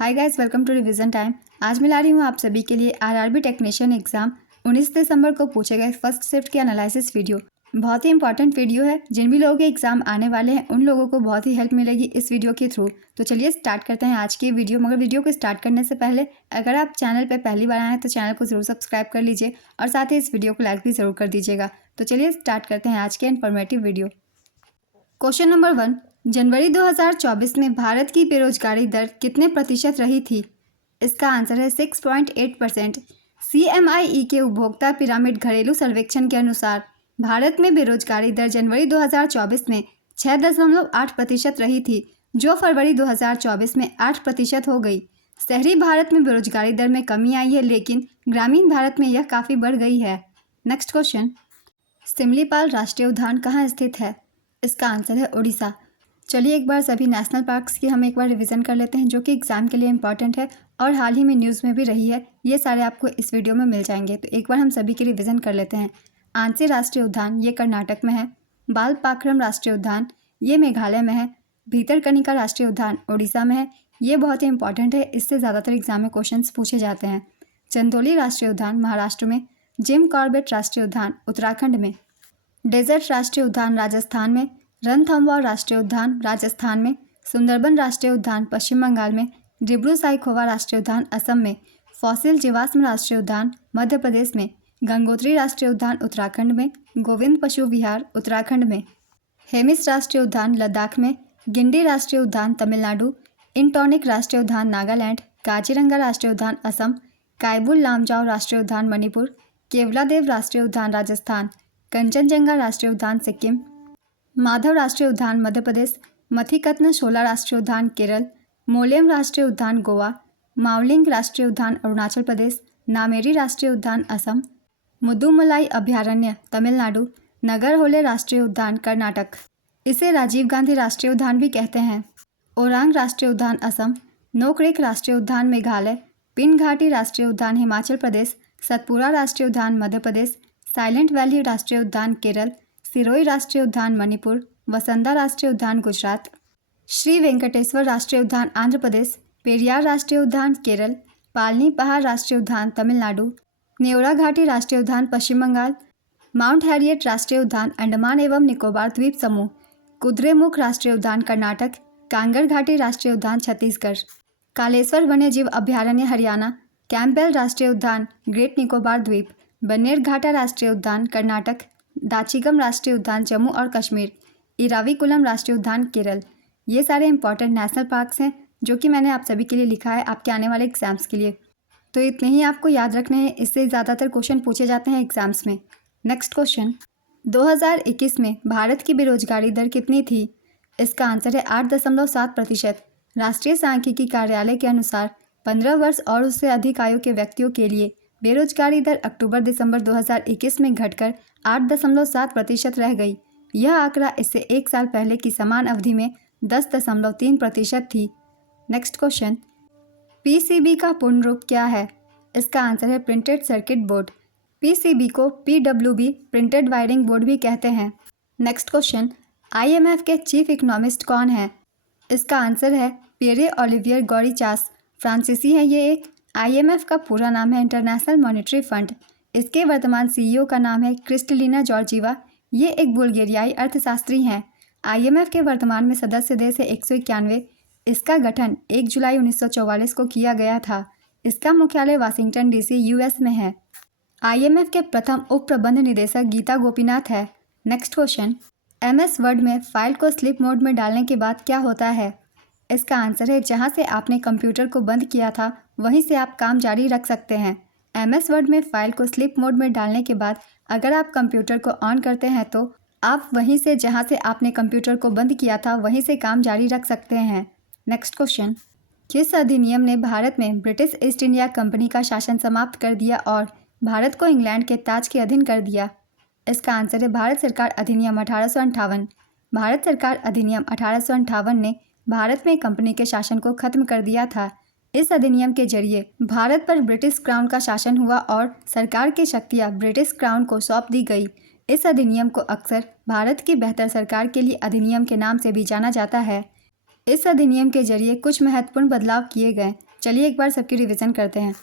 Hi guys, welcome to revision time. आज मैं ला रही हूँ आप सभी के लिए आरआरबी टेक्नीशियन एग्जाम 19 दिसंबर को पूछे गए फर्स्ट शिफ्ट के एनालिसिस वीडियो। बहुत ही इंपॉर्टेंट वीडियो है। जिन भी लोगों के एग्जाम आने वाले हैं उन लोगों को बहुत ही हेल्प मिलेगी इस वीडियो के थ्रू। तो चलिए स्टार्ट करते हैं आज की वीडियो। मगर वीडियो को स्टार्ट करने से पहले अगर आप चैनल पर पहली बार आए हैं तो चैनल को जरूर सब्सक्राइब कर लीजिए और साथ ही इस वीडियो को लाइक भी जरूर कर दीजिएगा। तो चलिए स्टार्ट करते हैं आज के इन्फॉर्मेटिव वीडियो। क्वेश्चन नंबर 1, जनवरी 2024 में भारत की बेरोजगारी दर कितने प्रतिशत रही थी? इसका आंसर है 6.8%। CMIE के उपभोक्ता पिरामिड घरेलू सर्वेक्षण के अनुसार भारत में बेरोजगारी दर जनवरी 2024 में 6.8% रही थी, जो फरवरी 2024 में 8% हो गई। शहरी भारत में बेरोजगारी दर में कमी आई है, लेकिन ग्रामीण भारत में यह काफ़ी बढ़ गई है। नेक्स्ट क्वेश्चन, सिमलीपाल राष्ट्रीय उद्यान कहाँ स्थित है? इसका आंसर है उड़ीसा। चलिए एक बार सभी नेशनल पार्क्स की हम एक बार रिवीजन कर लेते हैं, जो कि एग्जाम के लिए इंपॉर्टेंट है और हाल ही में न्यूज़ में भी रही है। ये सारे आपको इस वीडियो में मिल जाएंगे, तो एक बार हम सभी की रिवीजन कर लेते हैं। आंसी राष्ट्रीय उद्यान ये कर्नाटक में है। बालपाक्रम राष्ट्रीय उद्यान ये मेघालय में है। भीतरकनिका राष्ट्रीय उद्यान उड़ीसा में है। ये बहुत ही इंपॉर्टेंट है, इससे ज़्यादातर एग्जाम में क्वेश्चन पूछे जाते हैं। चंदौली राष्ट्रीय उद्यान महाराष्ट्र में। जिम कॉर्बेट राष्ट्रीय उद्यान उत्तराखंड में। डेजर्ट राष्ट्रीय उद्यान राजस्थान में। रणथंभौर राष्ट्रीय उद्यान राजस्थान में। सुंदरबन राष्ट्रीय उद्यान पश्चिम बंगाल में। डिब्रू साइखोवा राष्ट्रीय उद्यान असम में। फॉसिल जीवाश्म राष्ट्रीय उद्यान मध्य प्रदेश में। गंगोत्री राष्ट्रीय उद्यान उत्तराखंड में। गोविंद पशु विहार उत्तराखंड में। हेमिस राष्ट्रीय उद्यान लद्दाख में। गिंडी राष्ट्रीय उद्यान तमिलनाडु। इंटोनिक राष्ट्रीय उद्यान नागालैंड। काजीरंगा राष्ट्रीय उद्यान असम। कायबुल लामजाओ राष्ट्रीय उद्यान मणिपुर। केवलादेव राष्ट्रीय उद्यान राजस्थान। कंचनजंगा राष्ट्रीय उद्यान सिक्किम। माधव राष्ट्रीय उद्यान मध्य प्रदेश। मथिकतन शोला राष्ट्रीय उद्यान केरल। मोलेम राष्ट्रीय उद्यान गोवा। मावलिंग राष्ट्रीय उद्यान अरुणाचल प्रदेश। नामेरी राष्ट्रीय उद्यान असम। मुदुमलाई अभयारण्य तमिलनाडु। नगरहोले राष्ट्रीय उद्यान कर्नाटक। इसे राजीव गांधी राष्ट्रीय उद्यान भी कहते हैं। ओरांग राष्ट्रीय उद्यान असम। नोकरेक राष्ट्रीय उद्यान मेघालय। पिन घाटी राष्ट्रीय उद्यान हिमाचल प्रदेश। सतपुरा राष्ट्रीय उद्यान मध्य प्रदेश। साइलेंट वैली राष्ट्रीय उद्यान केरल। सिरोई राष्ट्रीय उद्यान मणिपुर। वसंदा राष्ट्रीय उद्यान गुजरात। श्री वेंकटेश्वर राष्ट्रीय उद्यान आंध्र प्रदेश। पेरियार राष्ट्रीय उद्यान केरल। पालनी पहाड़ राष्ट्रीय उद्यान तमिलनाडु। नेवरा घाटी राष्ट्रीय उद्यान पश्चिम बंगाल। माउंट हैरियट राष्ट्रीय उद्यान अंडमान एवं निकोबार द्वीप समूह। कुद्रेमुख राष्ट्रीय उद्यान कर्नाटक। कांगर घाटी राष्ट्रीय उद्यान छत्तीसगढ़। कालेश्वर वन्यजीव अभयारण्य हरियाणा। कैंपबेल राष्ट्रीय उद्यान ग्रेट निकोबार द्वीप। बन्नेर घाटा राष्ट्रीय उद्यान कर्नाटक। दाचिगम राष्ट्रीय उद्यान जम्मू और कश्मीर। इराविकुलम राष्ट्रीय उद्यान केरल। ये सारे इंपॉर्टेंट नेशनल पार्क्स हैं जो कि मैंने आप सभी के लिए लिखा है आपके आने वाले एग्जाम्स के लिए। तो इतने ही आपको याद रखने हैं, इससे ज़्यादातर क्वेश्चन पूछे जाते हैं एग्जाम्स में। नेक्स्ट क्वेश्चन, 2021 में भारत की बेरोजगारी दर कितनी थी? इसका आंसर है 8.7%। राष्ट्रीय सांख्यिकी कार्यालय के अनुसार 15 वर्ष और उससे अधिक आयु के व्यक्तियों के लिए बेरोजगारी दर अक्टूबर-दिसंबर 2021 में घटकर 8.7% रह गई। यह आंकड़ा इससे एक साल पहले की समान अवधि में 10.3% थी। नेक्स्ट क्वेश्चन, PCB का पूर्ण रूप क्या है? इसका आंसर है प्रिंटेड सर्किट बोर्ड। PCB को PWB प्रिंटेड वायरिंग बोर्ड भी कहते हैं। नेक्स्ट क्वेश्चन, IMF के चीफ इकोनॉमिस्ट कौन है? इसका आंसर है पियरे ओलिवियर गौरीचास। फ्रांसीसी है ये एक। IMF का पूरा नाम है इंटरनेशनल मॉनेटरी फंड। इसके वर्तमान CEO का नाम है क्रिस्टलिना जॉर्जीवा। ये एक बुल्गेरियाई अर्थशास्त्री हैं। IMF के वर्तमान में सदस्य देश है 191। इसका गठन 1 जुलाई 1944 को किया गया था। इसका मुख्यालय वाशिंगटन DC US में है। IMF के प्रथम उप प्रबंध निदेशक गीता गोपीनाथ है। नेक्स्ट क्वेश्चन, MS वर्ड में फाइल को स्लीप मोड में डालने के बाद क्या होता है? इसका आंसर है जहां से आपने कंप्यूटर को बंद किया था वहीं से आप काम जारी रख सकते हैं। MS वर्ड में फाइल को स्लीप मोड में डालने के बाद अगर आप कंप्यूटर को ऑन करते हैं तो आप वहीं से जहां से आपने कंप्यूटर को बंद किया था वहीं से काम जारी रख सकते हैं। नेक्स्ट क्वेश्चन, किस अधिनियम ने भारत में ब्रिटिश ईस्ट इंडिया कंपनी का शासन समाप्त कर दिया और भारत को इंग्लैंड के ताज के अधीन कर दिया? इसका आंसर है भारत सरकार अधिनियम 1858। भारत सरकार अधिनियम 1858 ने भारत में कंपनी के शासन को खत्म कर दिया था। इस अधिनियम के जरिए भारत पर ब्रिटिश क्राउन का शासन हुआ और सरकार की शक्तियां ब्रिटिश क्राउन को सौंप दी गई। इस अधिनियम को अक्सर भारत की बेहतर सरकार के लिए अधिनियम के नाम से भी जाना जाता है। इस अधिनियम के जरिए कुछ महत्वपूर्ण बदलाव किए गए। चलिए एक बार सबकी रिवीजन करते हैं।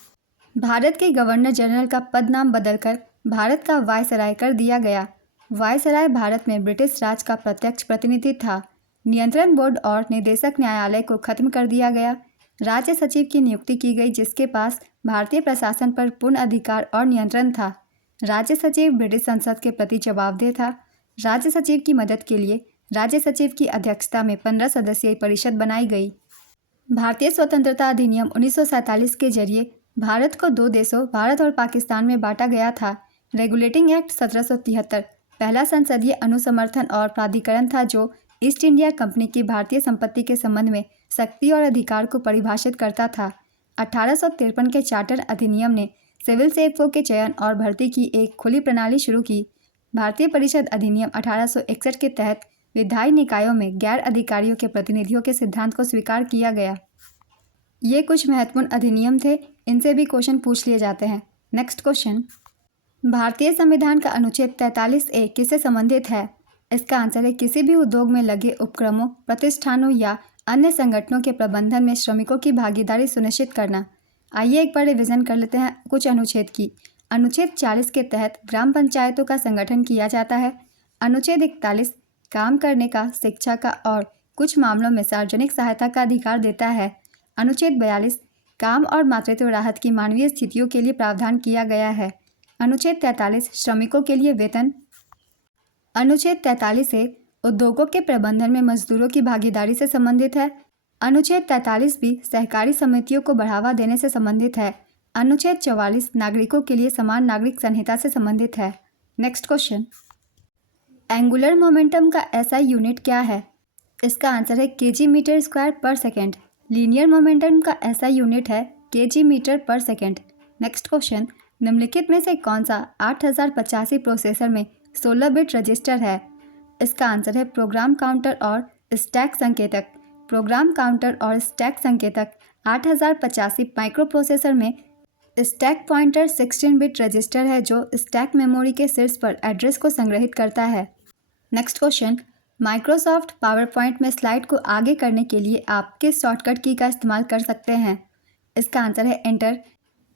भारत के गवर्नर जनरल का पद नाम बदलकर भारत का वायसराय कर दिया गया। वायसराय भारत में ब्रिटिश राज का प्रत्यक्ष प्रतिनिधि था। नियंत्रण बोर्ड और निदेशक न्यायालय को खत्म कर दिया गया। राज्य सचिव की नियुक्ति की गई जिसके पास भारतीय प्रशासन पर पूर्ण अधिकार और नियंत्रण था। राज्य सचिव ब्रिटिश संसद के प्रति जवाबदेह था। राज्य सचिव की मदद के लिए राज्य सचिव की अध्यक्षता में 15 सदस्यीय परिषद बनाई गई। भारतीय स्वतंत्रता अधिनियम 1947 के जरिए भारत को दो देशों भारत और पाकिस्तान में बांटा गया था। रेगुलेटिंग एक्ट 1773 पहला संसदीय अनुसमर्थन और प्राधिकरण था जो ईस्ट इंडिया कंपनी की भारतीय संपत्ति के संबंध में शक्ति और अधिकार को परिभाषित करता था। 1853 के चार्टर अधिनियम ने सिविल सेवकों के चयन और भर्ती की एक खुली प्रणाली शुरू की। भारतीय परिषद अधिनियम 1861 के तहत विधायी निकायों में गैर अधिकारियों के प्रतिनिधियों के सिद्धांत को स्वीकार किया गया। ये कुछ महत्वपूर्ण अधिनियम थे, इनसे भी क्वेश्चन पूछ लिए जाते हैं। नेक्स्ट क्वेश्चन, भारतीय संविधान का अनुच्छेद 43A किससे संबंधित है? इसका आंसर है किसी भी उद्योग में लगे उपक्रमों, प्रतिष्ठानों या अन्य संगठनों के प्रबंधन में श्रमिकों की भागीदारी सुनिश्चित करना। आइए एक बार रिवीजन कर लेते हैं कुछ अनुच्छेद की। अनुच्छेद 40 के तहत ग्राम पंचायतों का संगठन किया जाता है। अनुच्छेद 41 काम करने का, शिक्षा का और कुछ मामलों में सार्वजनिक सहायता का अधिकार देता है। अनुच्छेद 42 काम और मातृत्व राहत की मानवीय स्थितियों के लिए प्रावधान किया गया है। अनुच्छेद 43 श्रमिकों के लिए वेतन। अनुच्छेद 43A उद्योगों के प्रबंधन में मजदूरों की भागीदारी से संबंधित है। अनुच्छेद 43B सहकारी समितियों को बढ़ावा देने से संबंधित है। अनुच्छेद 44 नागरिकों के लिए समान नागरिक संहिता से संबंधित है। नेक्स्ट क्वेश्चन, एंगुलर मोमेंटम का SI यूनिट क्या है? इसका आंसर है kg मीटर स्क्वायर पर सेकेंड। लीनियर मोमेंटम का SI यूनिट है kg मीटर पर सेकेंड। नेक्स्ट क्वेश्चन, निम्नलिखित में से कौन सा 8085 प्रोसेसर में 16 बिट रजिस्टर है? इसका आंसर है प्रोग्राम काउंटर और स्टैक संकेतक। प्रोग्राम काउंटर और स्टैक संकेतक 8085 माइक्रो प्रोसेसर में स्टैक पॉइंटर 16 बिट रजिस्टर है जो स्टैक मेमोरी के शीर्ष पर एड्रेस को संग्रहित करता है। Next question, Microsoft power point में स्लाइड को आगे करने के लिए आप किस शॉर्टकट की का इस्तेमाल कर सकते हैं? इसका आंसर है enter,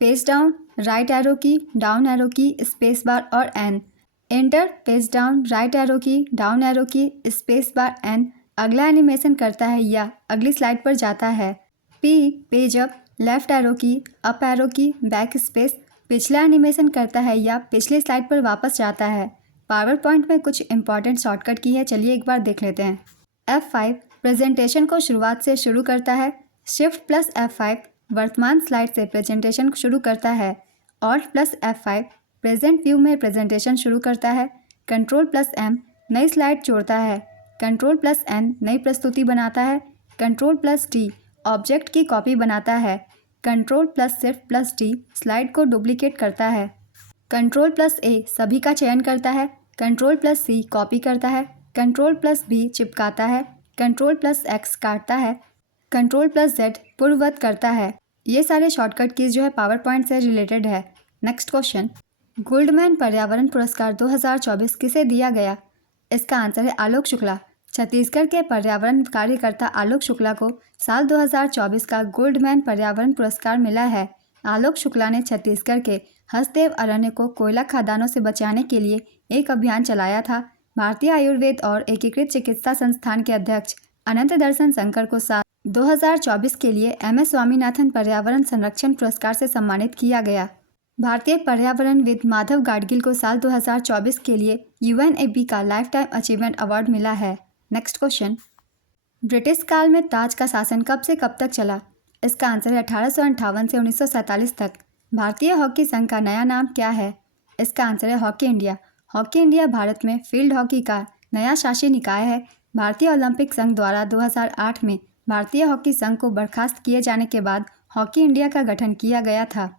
page down, right arrow key, down arrow key, space bar और N. Enter, page down, right arrow key, down arrow key, space bar, N अगला एनिमेशन करता है या अगली स्लाइड पर जाता है। P, page up, left arrow key, up arrow key, back space पिछला एनिमेशन करता है या पिछली स्लाइड पर वापस जाता है। पावर पॉइंट में कुछ इंपॉर्टेंट शॉर्टकट की है, चलिए एक बार देख लेते हैं। F5 प्रेजेंटेशन को शुरुआत से शुरू करता है। शिफ्ट प्लस F5 वर्तमान स्लाइड से प्रेजेंटेशन शुरू करता है। Alt plus F5 present view में प्रेजेंटेशन शुरू करता है। कंट्रोल प्लस M नई स्लाइड जोड़ता है। कंट्रोल प्लस N नई प्रस्तुति बनाता है। कंट्रोल प्लस D ऑब्जेक्ट की कॉपी बनाता है। Control plus shift plus D slide को डुप्लीकेट करता है। कंट्रोल प्लस A सभी का चयन करता है। कंट्रोल प्लस C कॉपी करता है। कंट्रोल प्लस B चिपकाता है। कंट्रोल प्लस X काटता है। कंट्रोल प्लस Z पूर्ववत करता है। ये सारे शॉर्टकट कीज जो है पावर पॉइंट से रिलेटेड है। नेक्स्ट क्वेश्चन, गोल्डमैन पर्यावरण पुरस्कार 2024 किसे दिया गया? इसका आंसर है आलोक शुक्ला। छत्तीसगढ़ के पर्यावरण कार्यकर्ता आलोक शुक्ला को साल 2024 का गोल्डमैन पर्यावरण पुरस्कार मिला है। आलोक शुक्ला ने छत्तीसगढ़ के हसदेव अरण्य को कोयला खदानों से बचाने के लिए एक अभियान चलाया था। भारतीय आयुर्वेद और एकीकृत चिकित्सा संस्थान के अध्यक्ष अनंत दर्शन शंकर को साल 2024 के लिए MS स्वामीनाथन पर्यावरण संरक्षण पुरस्कार से सम्मानित किया गया। भारतीय पर्यावरणविद माधव गाडगिल को साल 2024 के लिए UNEP का लाइफ टाइम अचीवमेंट अवार्ड मिला है। नेक्स्ट क्वेश्चन, ब्रिटिश काल में ताज का शासन कब से कब तक चला? इसका आंसर है 1858 से 1947 तक। भारतीय हॉकी संघ का नया नाम क्या है? इसका आंसर है hockey India. Hockey India Bharat में फील्ड हॉकी का नया शासी निकाय है। भारतीय ओलंपिक संघ द्वारा 2008 में भारतीय हॉकी संघ को बर्खास्त किए जाने के बाद हॉकी इंडिया का गठन किया गया था।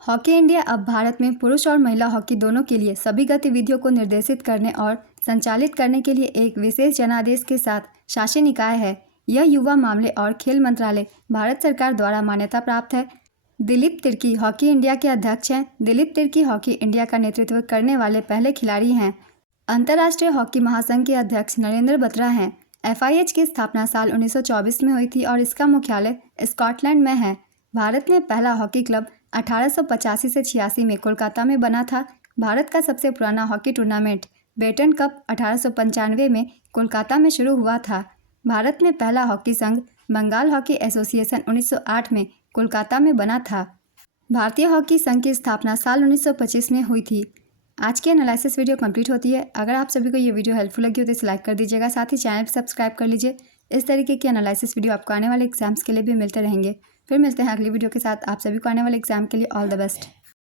हॉकी इंडिया अब भारत में पुरुष और महिला हॉकी दोनों के लिए सभी गतिविधियों को निर्देशित करने और संचालित करने के लिए एक विशेष जनादेश के साथ शासी निकाय है। यह युवा मामले और खेल मंत्रालय भारत सरकार द्वारा मान्यता प्राप्त है। दिलीप तिर्की हॉकी इंडिया के अध्यक्ष हैं। दिलीप तिर्की हॉकी इंडिया का नेतृत्व करने वाले पहले खिलाड़ी हैं। अंतर्राष्ट्रीय हॉकी महासंघ के अध्यक्ष नरेंद्र बत्रा हैं। FIH की स्थापना साल 1924 में हुई थी और इसका मुख्यालय स्कॉटलैंड में है। भारत में पहला हॉकी क्लब 1885 से 86 में कोलकाता में बना था। भारत का सबसे पुराना हॉकी टूर्नामेंट बेटन कप 1895 में कोलकाता में शुरू हुआ था। भारत में पहला हॉकी संघ बंगाल हॉकी एसोसिएशन 1908 में कोलकाता में बना था। भारतीय हॉकी संघ की स्थापना साल 1925 में हुई थी। आज की एनालिसिस वीडियो कंप्लीट होती है। अगर आप सभी को ये वीडियो हेल्पफुल लगी हो तो इसे लाइक कर दीजिएगा, साथ ही चैनल को सब्सक्राइब कर लीजिए। इस तरीके की एनालिसिस वीडियो आपको आने वाले एग्जाम्स के लिए भी मिलते रहेंगे। फिर मिलते हैं अगली वीडियो के साथ। आप सभी को आने वाले एग्जाम के लिए ऑल द बेस्ट।